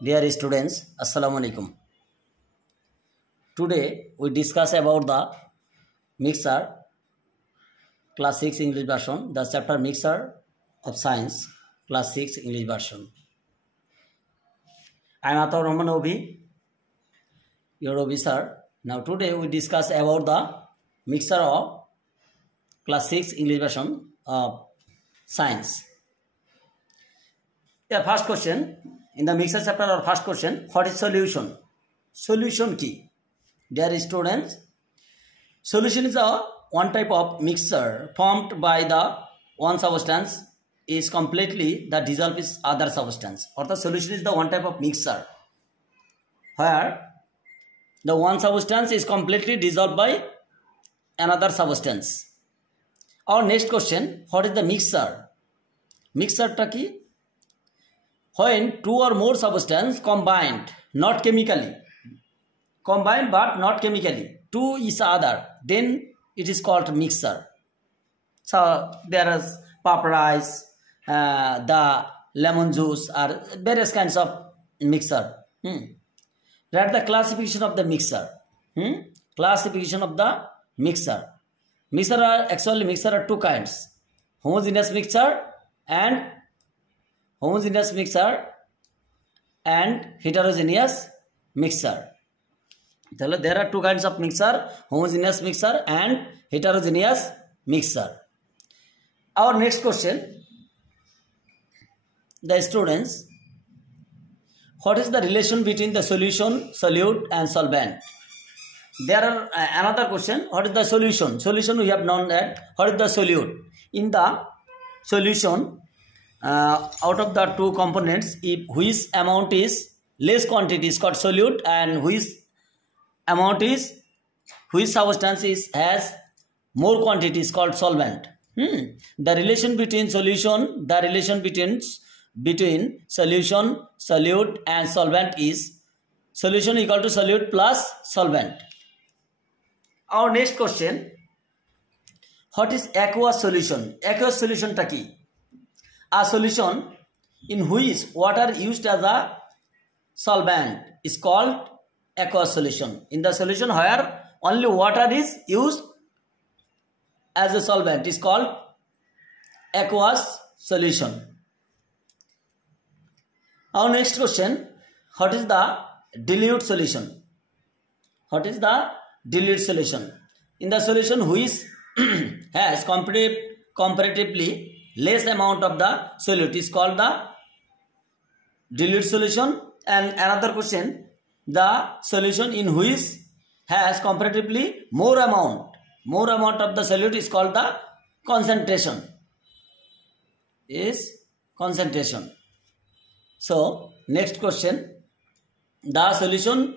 Dear students, Assalamu alaikum. Today we discuss about the mixer, class 6 English version, the chapter mixer of science, class 6 English version. I am Atar Rahman Obi, your Obi sir. Now today we discuss about the mixer of class 6 English version of science. The first question. In the mixer chapter, our first question, what is solution? Solution key. Dear students, solution is a one type of mixture formed by the one substance is completely the dissolved is other substance. Or the solution is the one type of mixture where the one substance is completely dissolved by another substance. Our next question, what is the mixture? Mixture key. When two or more substances combined, not chemically, combined but not chemically, to each other, then it is called mixture. So there is papayas, the lemon juice, or various kinds of mixture. Write the classification of the mixture. Classification of the mixture. Mixture are two kinds: homogeneous mixture and heterogeneous mixture. There are two kinds of mixture: homogeneous mixture and heterogeneous mixture. Our next question, the students, what is the relation between the solution, solute and solvent? There are another question, what is the solution? Solution we have known that. What is the solute? In the solution, out of the two components, if which amount is less quantity is called solute, and which substance has more quantity is called solvent. The relation between solution, between solution, solute and solvent is solution equal to solute plus solvent. Our next question, what is aqueous solution? Aqueous solution taki. A solution in which water used as a solvent is called aqueous solution. In the solution where only water is used as a solvent is called aqueous solution. Our next question, what is the dilute solution? What is the dilute solution? In the solution which has comparatively less amount of the solute is called the dilute solution. And another question, the solution in which has comparatively more amount of the solute is called the concentration. So next question, the solution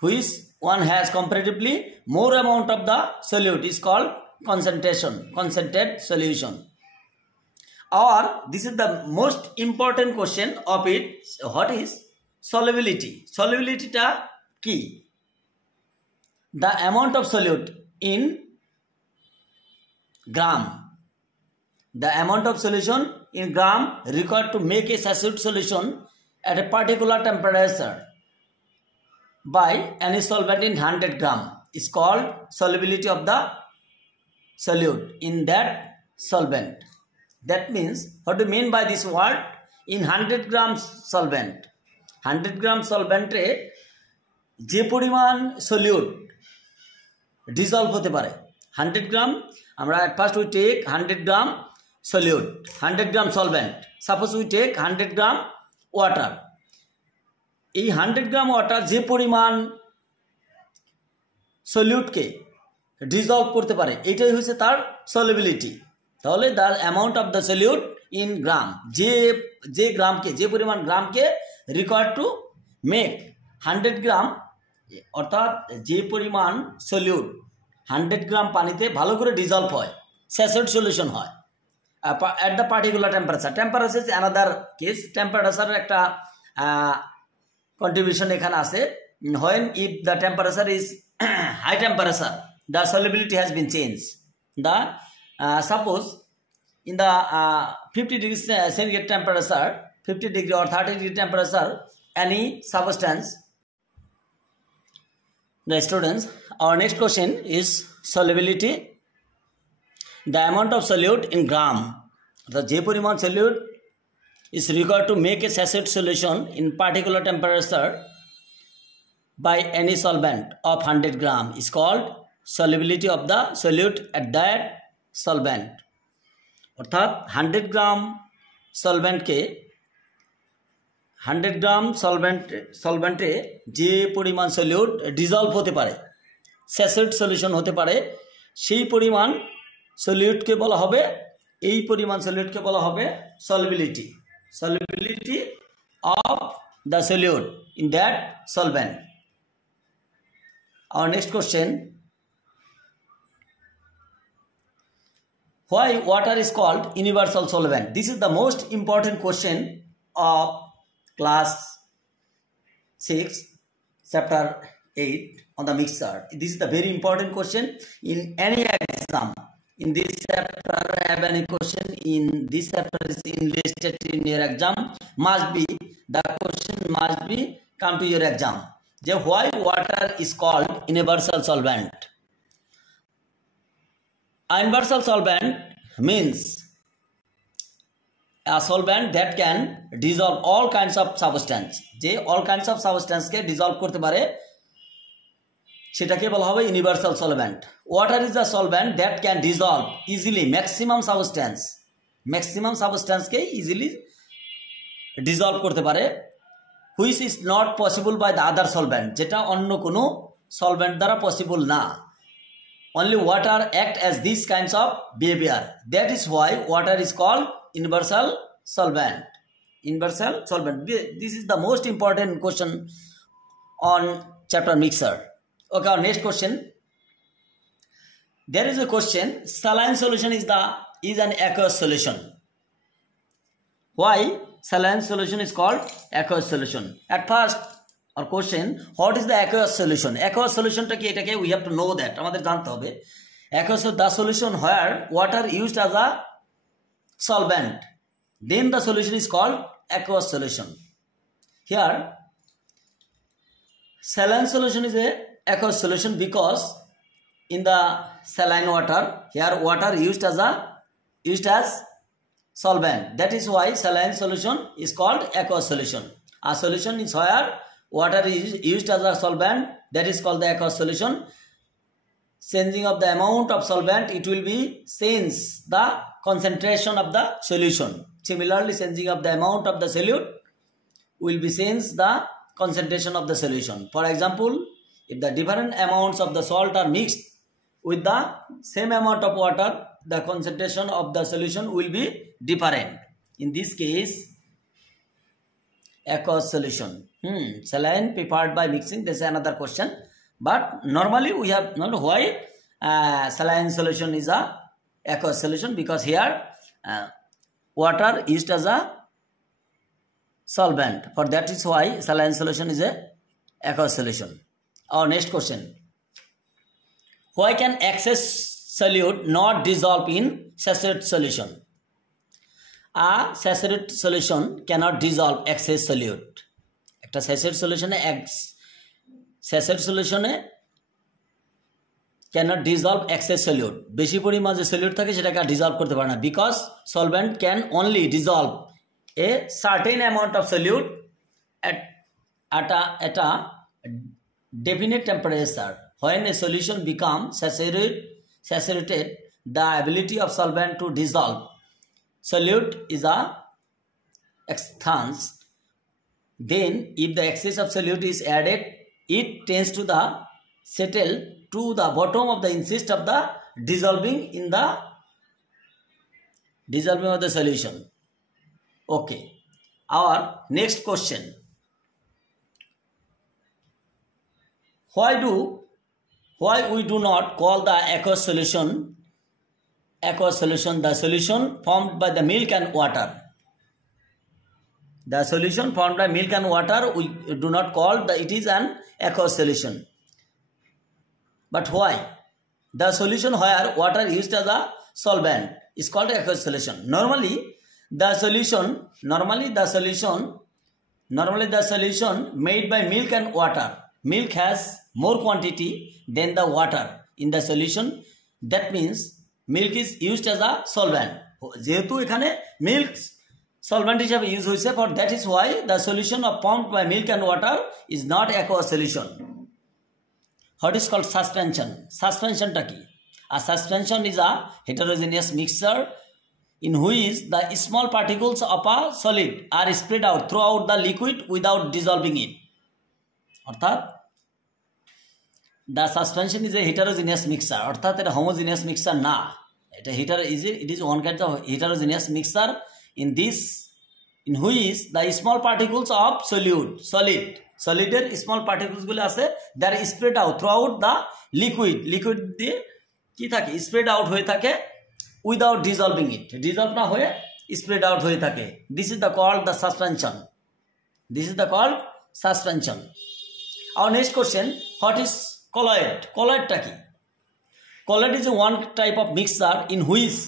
which one has comparatively more amount of the solute is called concentrated solution. Or this is the most important question of it. What is solubility? Solubility ta key. The amount of solute in gram. The amount of solution in gram required to make a sachet solution at a particular temperature by any solvent in 100 gram is called solubility of the solute in that solvent. That means, what do you mean by this word? In 100 gram solvent, 100 gram solvent re je poriman solute dissolve hote pare 100 gram, at first we take 100 gram solute, 100 gram solvent. Suppose we take 100 gram water. এই 100 gram water যে পরিমাণ solute কে dissolve করতে পারে, এটাই হচ্ছে তার solubility. তাহলে the amount of the solute in gram, যে পরিমাণ গ্রামকে required to make 100 gram, অর্থাৎ যে পরিমাণ solute 100 gram পানিতে ভালো করে dissolve হয়, sachet solution হয় at the particular temperature. Temperature is another case. Temperature একটা contribution এখানে আছে. When if the temperature is high temperature, the solubility has been changed. The suppose in the 50 degrees centigrade temperature, 50 degree or 30 degree temperature, any substance. The students, our next question is solubility. The amount of solute in gram. The J परिमाण solute is required to make a sachet solution in particular temperature by any solvent of 100 gram is called solubility of the solute at that solvent. अर्थात 100 ग्राम solvent के 100 ग्राम सॉल्वेंटे जे परिमाण salute dissolved होते पारे saturate solution होते पारे সেই পরিমাণ সলিউট কে বলা হবে এই পরিমাণ সলিউট কে বলা হবে solubility of the solute in that solvent. Our next question, why water is called universal solvent? This is the most important question of class 6 chapter 8 on the mixture. This is the very important question in any exam. In this chapter I have any question in this chapter is enlisted in your exam, must be the question must be come to your exam. Why water is called universal solvent? A universal solvent means a solvent that can dissolve all kinds of substance. J all kinds of substance के dissolve करते बारे সেটাকে বলা হবে universal solvent. Water is a solvent that can dissolve easily maximum substance के easily dissolve করতে পারে, which is not possible by the other solvent, যেটা অন্য কোনো solvent দ্বারা possible না. Only water act as these kinds of behavior. That is why water is called universal solvent. This is the most important question on chapter mixture. Okay, our next question. There is a question, saline solution is an aqueous solution. Why saline solution is called aqueous solution? At first, our question, what is the aqueous solution? Aqueous solution ta ki etake we have to know that. Amader jante hobe. Aqueous is the solution where water used as a solvent. Then the solution is called aqueous solution. Here, saline solution is a aqueous solution because in the saline water, here water used as solvent. That is why saline solution is called aqueous solution. A solution is where water is used as a solvent, that is called the aqueous solution. Changing of the amount of solvent, it will be change the concentration of the solution. Similarly, changing of the amount of the solute will be change the concentration of the solution. For example, if the different amounts of the salt are mixed with the same amount of water, the concentration of the solution will be different. In this case, aqueous solution. Saline prepared by mixing, this is another question. But normally we have not why saline solution is a aqueous solution, because here water used as a solvent. For that is why saline solution is a aqueous solution. Our next question. Why can excess solute not dissolve in saturated solution? A saturated solution cannot dissolve excess solute. একটা saturated solution cannot dissolve excess solute. বেশি পরিমাণ যে solute থাকে সেটাকে dissolve করতে পারে না, because solvent can only dissolve a certain amount of solute at a definite temperature. When a solution becomes saturated, the ability of solvent to dissolve solute is enhanced. Then, if the excess of solute is added, it tends to settle to the bottom of the insist of the dissolving of the solution. Okay. Our next question. Why we do not call the aqueous solution the solution formed by the milk and water? The solution formed by milk and water we do not call it is an aqueous solution. But why? The solution where water used as a solvent is called aqueous solution. Normally the solution Normally the solution made by milk and water. Milk has more quantity than the water in the solution. That means milk is used as a solvent. যেহেতু এখানে milk solvent হিসাবে use হয়েছে, for that is why the solution of pumped by milk and water is not aqueous solution. What is called suspension? Suspension টা কি? A suspension is a heterogeneous mixture in which the small particles of a solid are spread out throughout the liquid without dissolving it. অর্থাৎ the suspension is a heterogeneous mixture. অর্থাৎ এটা homogeneous mixture না, এটা it is one kind of heterogeneous mixture in which the small particles of solid small particles গুলো আছে that are spread out throughout the liquid দিয়ে কি থাকে spread out হয়ে থাকে without dissolving it, dissolve না হয়ে spread out হয়ে থাকে. This is the called suspension. Our next question, what is colloid? Colloid টা কি? Colloid is one type of mixture in which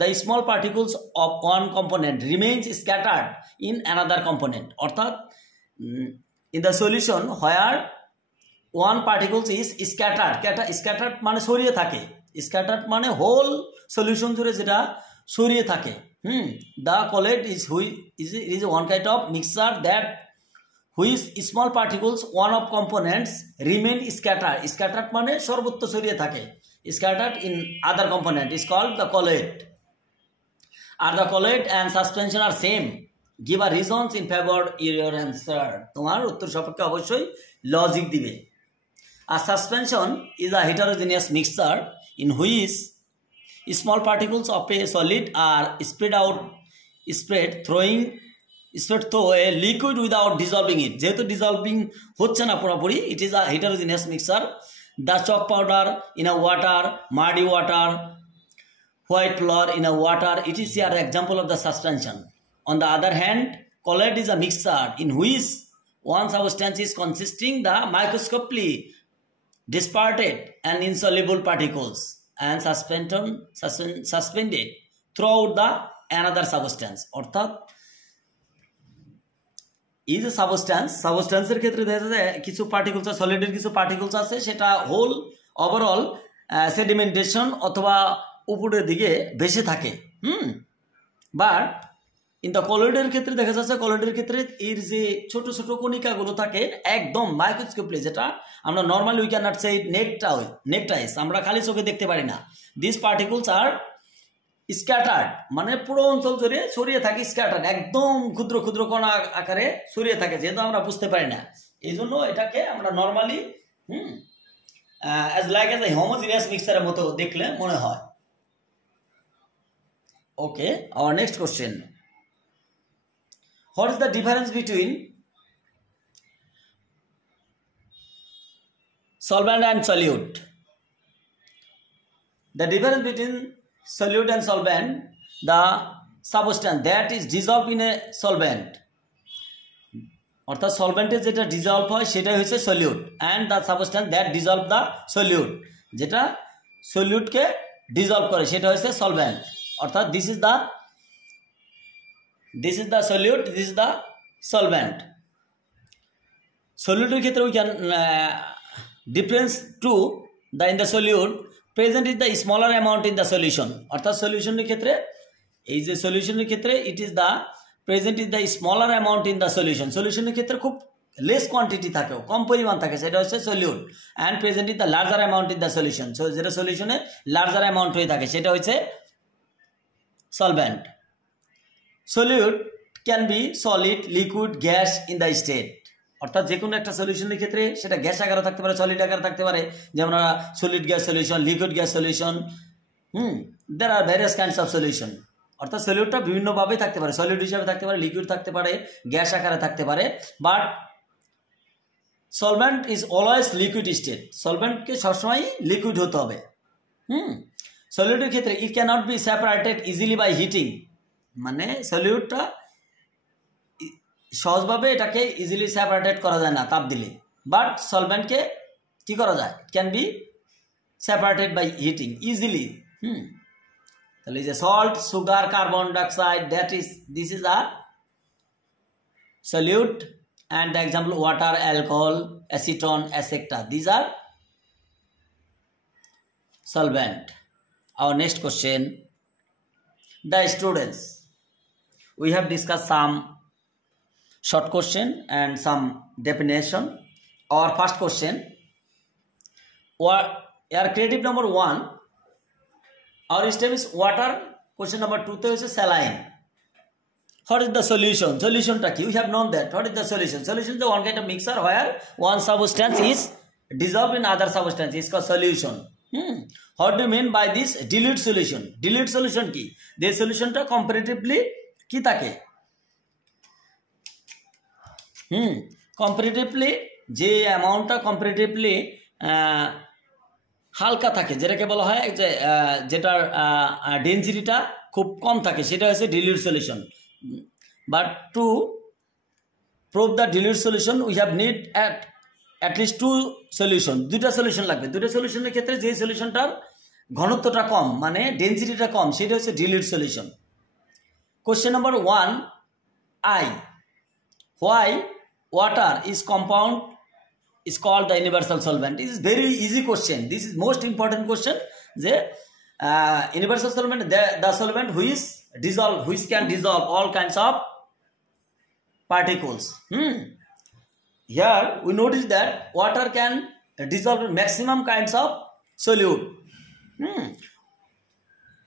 the small particles of one component remains scattered in another component. অর্থাৎ in the solution where one particle is scattered মানে ছড়িয়ে থাকে, scattered মানে whole solution জুড়ে যেটা ছড়িয়ে থাকে. The colloid is one kind of mixture that which small particles one of components remain scattered মানে সর্বত্র ছড়িয়ে থাকে, scattered in other component is called the colloid. Are the colloid and suspension are same? Give a reasons in favor your answer. তোমার উত্তর সপক্ষে অবশ্যই logic দিবে. A suspension is a heterogeneous mixture in which small particles of a solid are spread through a liquid without dissolving it. যেহেতু dissolving হচ্ছে না পুরোপুরি, it is a heterogeneous mixture. The chalk powder in a water, muddy water, white flour in a water, it is here an example of the suspension. On the other hand, colloid is a mixture in which one substance is consisting the microscopically disparted and insoluble particles and suspended throughout the another substance. অর্থাৎ এই যে সাবস্টেন্সের ক্ষেত্রে দেখা যায় কিছু particles আছে, সলিডের কিছু particles আছে, সেটা হোল ওভারঅল সেডিমেন্টেশন অথবা উপরের দিকে ভেসে থাকে। বাট ইন দ্য কলয়েডের ক্ষেত্রে দেখা যাচ্ছে, কলয়েডের ক্ষেত্রে এর যে ছোট ছোট কণিকাগুলো থাকে একদম মাইক্রোস্কোপলি, যেটা আমরা নর্মালি উই ক্যান নট সে নেকটাইস, আমরা খালি চোখে দেখতে পারি না। দিস পার্টিকলস আর স্ক্যাটার্ড, মানে পুরো অঞ্চল জুড়ে ছড়িয়ে থাকে, স্ক্যাটার্ড একদম ক্ষুদ্র ক্ষুদ্র কণা আকারে ছড়িয়ে থাকে, যেহেতু আমরা বুঝতে পারি না, এই জন্য এটাকে আমরা নর্মালি অ্যাজ এ হোমোজিনিয়াস মিক্সচারের মতো দেখলে মনে হয়। Okay, our next question, what is the difference between solvent and solute? The difference between solute and solvent, the substance that is dissolved in a solvent, অর্থাৎ সলভেন্টে যেটা ডিজলভ হয় সেটাই হচ্ছে solute, and the substance that dissolve the solute, যেটা সলিউটকে dissolve করে সেটা হচ্ছে সলভেন্ট। অর্থাৎ this is the solute, this is the solvent. সলিউটের ক্ষেত্রে we can difference to the in the solute present is the smaller amount in the solution, অর্থাৎ সলিউশনের ক্ষেত্রে এই যে সলিউশনের ক্ষেত্রে it is the present is the smaller amount in the solution, সলিউশনের ক্ষেত্রে খুব less quantity থাকে, কম পরিমাণ থাকে, সেটা হচ্ছে solute, and present is the larger amount in the solution, so যেটা সলিউশনে লার্জার অ্যামাউন্ট হয়ে থাকে সেটা হচ্ছে solvent. Solute can be solid, liquid, gas in the state, অর্থাৎ যে কোনো একটা সলিউশনের ক্ষেত্রে সেটা গ্যাস আকারে থাকতে পারে, সলিড আকারে থাকতে পারে, যেমন solid gas solution, liquid gas solution, there are various kinds of solution. অর্থাৎ সলিউটটা বিভিন্নভাবে থাকতে পারে, সলিড হিসাবে থাকতে পারে, লিকুইড থাকতে পারে, গ্যাস আকারে থাকতে পারে, but solvent is always liquid state, সলভেন্টকে সবসময় লিকুইড হতে হবে। সলিউটের ক্ষেত্রে it cannot be separated easily by heating, মানে সলিউটটা সহজভাবে এটাকে ইজিলি সেপারেটেড করা যায় না তাপ দিলে, বাট সলভেন্টকে কি করা যায়, can be separated by heating easily. তাহলে যে salt, sugar, carbon dioxide, this is a solute, and the example water, alcohol, acetone, etc. These are solvent. Our next question, the students. We have discussed some short question and some definition. Our first question, our creative number 1, our step is water. Question number 2 is saline. What is the solution? Solution taki. We have known that. What is the solution? Solution is the one kind of mixture where one substance is dissolved in other substance. It's called solution. What do you mean by this dilute solution? Dilute solution ki? This solution ta comparatively ki take? Comparatively যে অ্যামাউন্টটা comparatively হালকা থাকে, যেটাকে বলা হয় যে যেটার ডেনসিটিটা খুব কম থাকে, সেটা হচ্ছে dilute solution. But to prove the dilute solution we have need at least 2 solution, 2টা সলিউশন লাগবে। 2টা সলিউশনের ক্ষেত্রে যে সলিউশনটার ঘনত্বটা কম মানে ডেনসিটিটা কম, সেটা হচ্ছে dilute solution. Question number 1, I, why water is compound is called the universal solvent? This is very easy question. This is most important question. The universal solvent, the solvent which can dissolve all kinds of particles. Here we notice that water can dissolve maximum kinds of solute.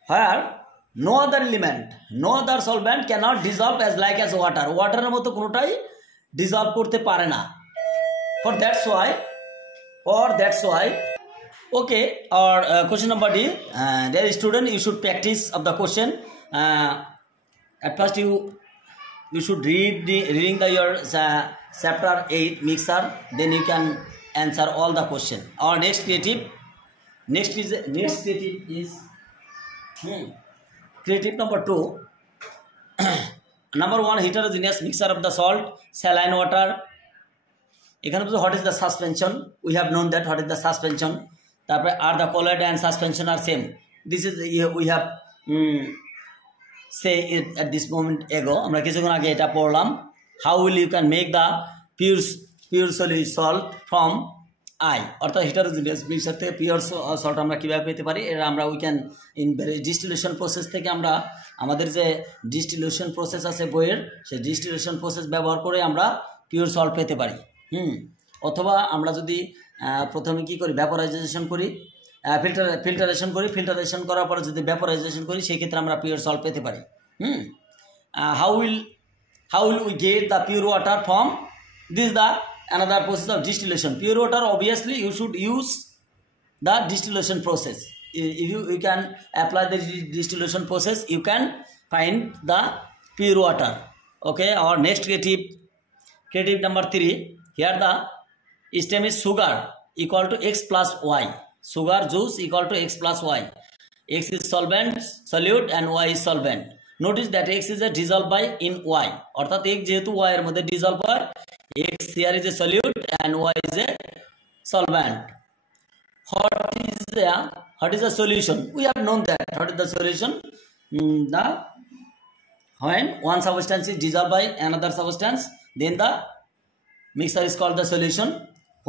Where no other element, no other solvent cannot dissolve as like as water. Water এর মতো কোনোটাই dissolve করতে পারে না। For that's why, okay, or question number D, dear student, you should practice of the question. At first you should reading your chapter 8 mixer, then you can answer all the question. Our next creative is creative number 2. Number 1, heterogeneous mixture of the salt, saline water. What is the suspension? We have known that what is the suspension. Are the colloid and suspension are same? This is we have say it at this moment ago. আমরা কিছুক্ষণ আগে এটা পড়লাম। How will you can make the pure solid salt from I? অর্থাৎ heterogeneous mixture থেকে pure salt আমরা কিভাবে পেতে পারি? এটা আমরা we can in distillation process থেকে আমরা আমাদের যে distillation process আছে বইয়ের, সেই distillation process ব্যবহার করে আমরা pure salt পেতে পারি। অথবা আমরা যদি প্রথমে কি করি, ভ্যাপোরাইজেশন করি, ফিল্টারেশন করার পরে যদি ভ্যাপোরাইজেশন করি, সেই ক্ষেত্রে আমরা পিওর সল্ট পেতে পারি। how will we get the pure water from? This is the another process of distillation. Pure water, obviously you should use the distillation process. If you can apply the distillation process, you can find the pure water. Okay, our next creative number 3. Here the stem is sugar equal to x plus y. Sugar juice equal to x plus y. X is solvent, solute, and y is solvent. Notice that x is a dissolved by in y. অর্থাৎ x যেহেতু y এর মধ্যে dissolve হয়, x here is a solute and y is a solvent. What is the solution? We have known that. What is the solution? When one substance is dissolved by another substance, then the mixture is called the solution.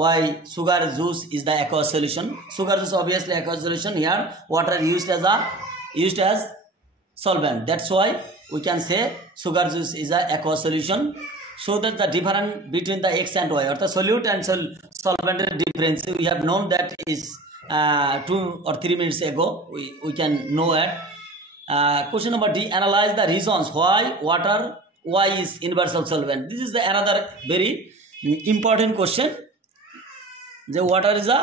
Why sugar juice is the aqueous solution? Sugar juice obviously aqueous solution. Here water used as solvent. That's why we can say sugar juice is a aqueous solution. So that the difference between the x and y, or the solute and solvent difference, we have known that is 2 or 3 minutes ago. We can know it. Question number D, analyze the reasons why is universal solvent. This is the another very important question. The water is a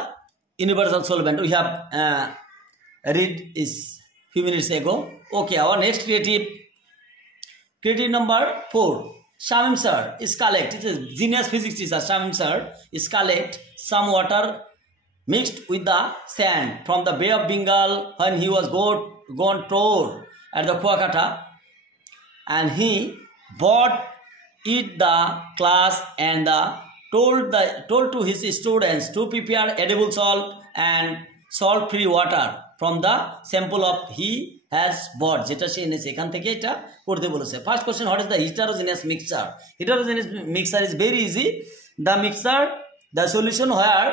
universal solvent. We have read is few minutes ago. Okay, our next creative number 4. Shamim sir is collect. It is genius physics teacher. Shamim sir is collect some water mixed with the sand from the Bay of Bengal when he was gone tour at the Kuakata, and he bought it the class and told to his students to prepare edible salt and salt-free water from the sample of he has bought, যেটা সে এনেছে এখান থেকে এটা করতে বলেছে। First question, what is the heterogeneous mixture? Heterogeneous mixture is very easy. The mixture, the solution where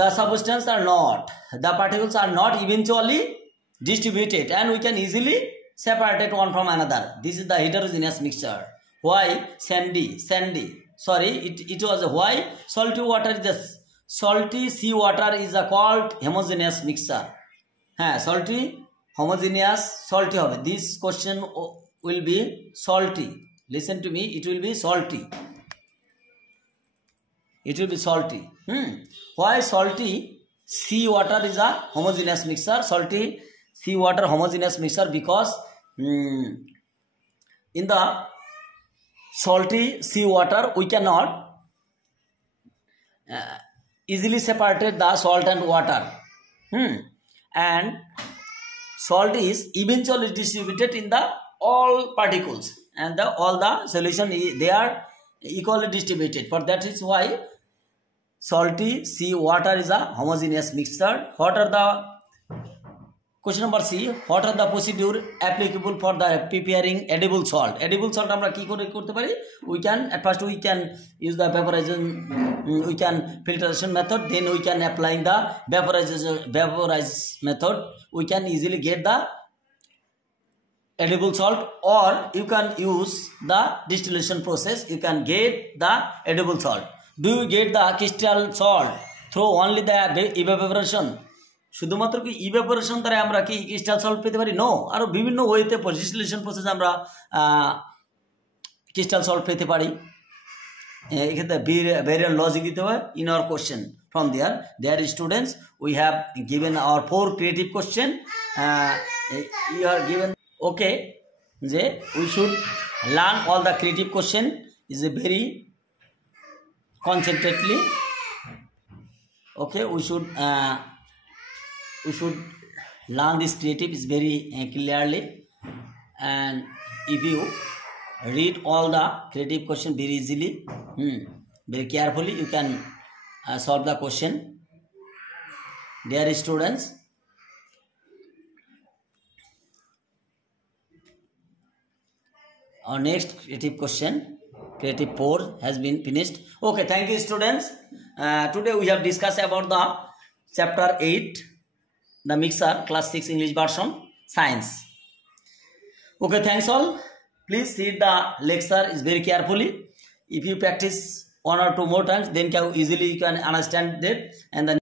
the substances are not, the particles are not eventually distributed and we can easily separate it one from another. This is the heterogeneous mixture. Why sandy, sorry, it was why salty water is the salty sea water is a called homogeneous mixture. Salty, homogeneous, salty hobe. This question will be salty. Listen to me, it will be salty. It will be salty. Why salty sea water is a homogeneous mixture? Salty sea water homogeneous mixture because in the salty sea water we cannot easily separate the salt and water. And salt is eventually distributed in the all particles and all the solution they are equally distributed. For that is why salty sea water is a homogeneous mixture. What are the question number C, what are the procedure applicable for the preparing edible salt? Edible salt আমরা কি করে করতে পারি? We can at first we can use the filtration method, then we can applying the vaporize method. We can easily get the edible salt, or you can use the distillation process. You can get the edible salt. Do you get the crystal salt through only the evaporation? শুধুমাত্র কি evaporation দ্বারা আমরা কি crystal salt পেতে পারি? No, আরো বিভিন্ন ওয়েতে ডিস্টিলেশন প্রসেসে আমরা ক্রিস্টাল সল্ট পেতে পারি। এক্ষেত্রে ভেরিয়ার লজিক দিতে হয় in our question. From there students we have given our 4 creative question. You are given okay যে we should learn all the creative question is a very concentratedly. Okay, we should learn this creative is very clearly, and if you read all the creative question very easily, very carefully, you can solve the question. Dear students, our next creative question, creative 4 has been finished. Okay, thank you students. Today we have discussed about the chapter 8, the mixer, class 6 English version, science. Okay, thanks all. Please read the lecture is very carefully. If you practice 1 or 2 more times, then easily you can understand it, and then